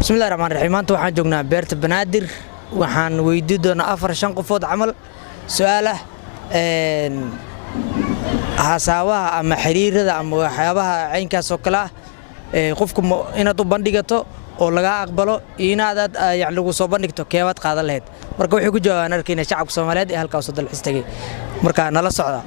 بسم الله الرحمن الرحيم maanta waxaan joognaa beerta banaadir waxaan weydiin doonaa 4-5 qofood camal su'aalaha hasaawaha ama xiriirada ama waxyaabaha caynkaas oo kala qofku inaad u bandhigato oo laga aqbalo inaad yac lagu soo bandhigto keebad qaadan lahayd marka wuxuu ku jawaabaan arkayna shacabka Soomaaliyeed ee halkaas oo dalxiis tagay marka nala socda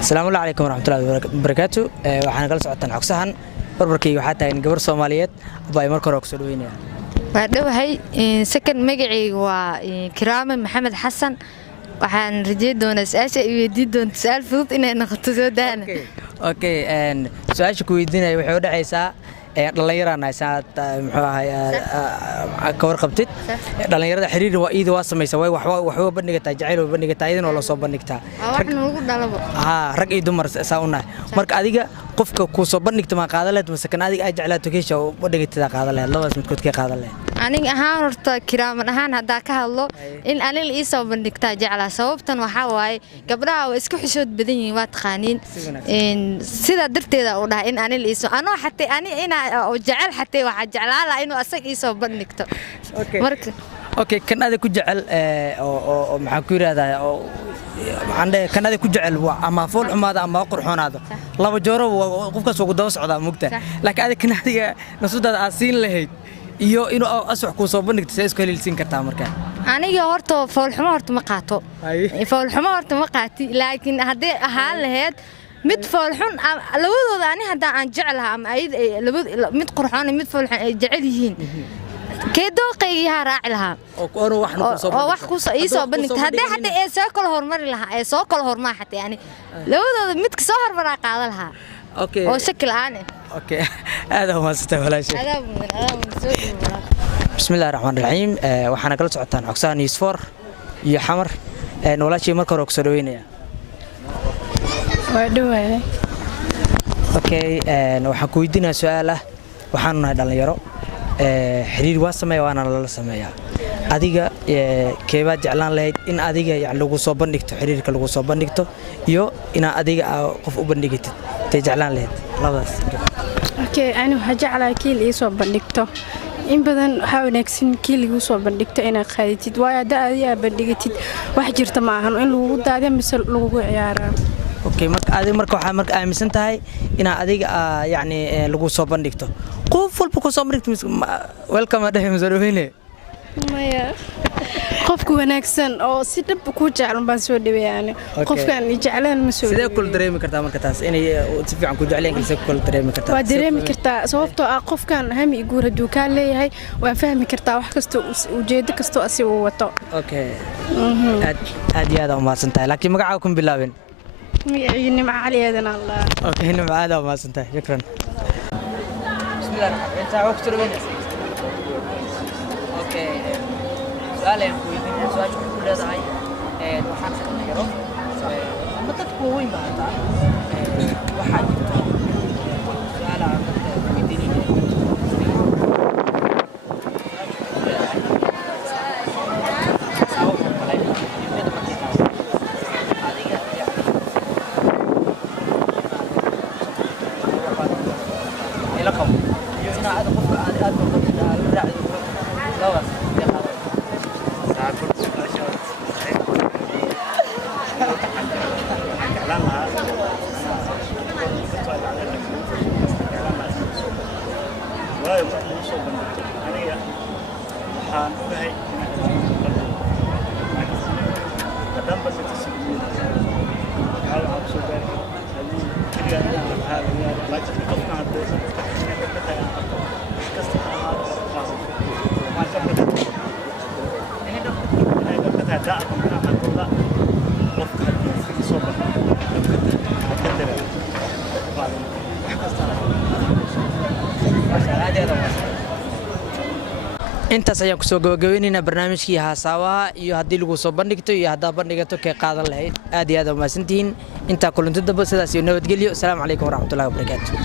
السلام عليكم ورحمة الله وبركاته waxaan kala socotaan xogsahan barbarkayga waxa tahay gabar Soomaaliyeed oo ay markii hore ku soo dhaweynayaan waadhawahay second magacaygu waa Kiraame Maxamed Xasan waxaan rajay doonaa su'aasha ay weydiin doonto su'aal fudud inay noqoto soo daana okay su'aasha ku weydiinay waxay u dhacaysaa dhalinyarada saad muxuu ahay ka warqabtid dhalinyarada xiriir waa iid waa sameeyay way wax bandhigataa jacayl oo bandhigataa idin oo la soo bandhigtaa rag iyo dumar saa u nahay marka adiga qofka ku soo bandhigta ma qaadan lahayd mise kan adiga ay jeclaato keesha oo bandhigtada qaadan lahayd labadaas midkood ka qaadan lahayd aniga ahaan horta kiraaman ahaan hadaa ka hadlo in anil ii soo bandhigtaa jeclaa sababtan waxa waaye gabdhaha way isku xishood badan yihiin waa taqaaniin sida darteeda u dhahay in anil ii soo anoo xatay ani ina oo jecel xatay waxa jeclaa inuu asag ii soo bandhigto marka okay kan adiga ku jecel oo maxaa ku yiraahdaa oo عندي كان هذا كجعل أما فول حماده أما قرحون هذا الله بجوره وقفك سوق دوس عذاب مقتل لكن هذا كان هذا نسود هذا أصيل لهيد iyo inuu asux ku soo bandhigto sayis kale ilsin kartaa markaa aniga horta fool xumo horta ma qaato fool xumo horta ma qaati laakiin hadii ahaan lahayd mid fool xun labadooda ani hadaa aan jecelahay ama ay mid qurxoon mid fool xun ay jecel yihiin keedo qayyaha raaci lahaa oo wax ku soo bandhigto hadii ay soo kala hormari lahaa ay soo kala hormaa xataa yani labadooda mid ka soo hormaraa qaadan lahaa okay oo shakil aan اوكي هذا هو مستوى ولا شيء بسم الله الرحمن الرحيم waxaana kala socotaan xogsan isfor iyo xamar walaashii marka hore ku soo dhaweynaya waa dhawaay okay waxaan ku weydiinaa su'aal ah waxaan nahay dhalinyaro xiriir waa sameeyaa waana la sameeyaa adiga keebaa jeclaan lahayd in adiga lagu soo bandhigto xiriirka lagu soo bandhigto iyo in adiga qof u bandhigtid tay jeclaan lahayd labadaas okay ani waxa jeclaa kiil ii soo bandhigto in badan waxa wanaagsan kiil igu soo bandhigto inaad qaaditid waayo adiga bandhigtid wax jirta ma ahan in lagu daadiyo mise lagu ciyaaraa okay marka adiga waxa marka aaminsan tahay in adiga yani lagu soo bandhigto qof walba ku soo bandhigto welcome adahim zarowine maya qofku wanaagsan oo si dhab ku jecel baan soo dhaweeyaan qofkan jeclaan ma soo sidee kul dareemi kartaa marka taas inay si fiican ku jeclaan sidee kul dareemi kartaa waa dareemi kartaa sababtoo ah qofkan hami igu raduu ka leeyahay waan fahmi kartaa wax kasto ujeedo kasto asi uu wato okay aad iyo aad u maasantahay laakiin magaca ku bilaabeen magacayni macali aadan allah okay ina macaada u maasantahay shukran bismillah inta wax ku dhaweynaa okay سؤال يقول سؤال كل هذا هاي waxaan sameeyo ma dadku weyn baa taa waxa jirto su'aal aan weydiinay intaas ayaan ku soo gabagabeynaynaa barnaamijkii Haasawaha iyo haddii lagu soo bandhigto iyo haddaa bandhigato kee qaadan lahayd aad iyo aad u mahadsantihiin intaa kulanti daba sidaas iyo nabadgelyo. Assalaamu calaykum waraxmatullaahi wabarakaatuh.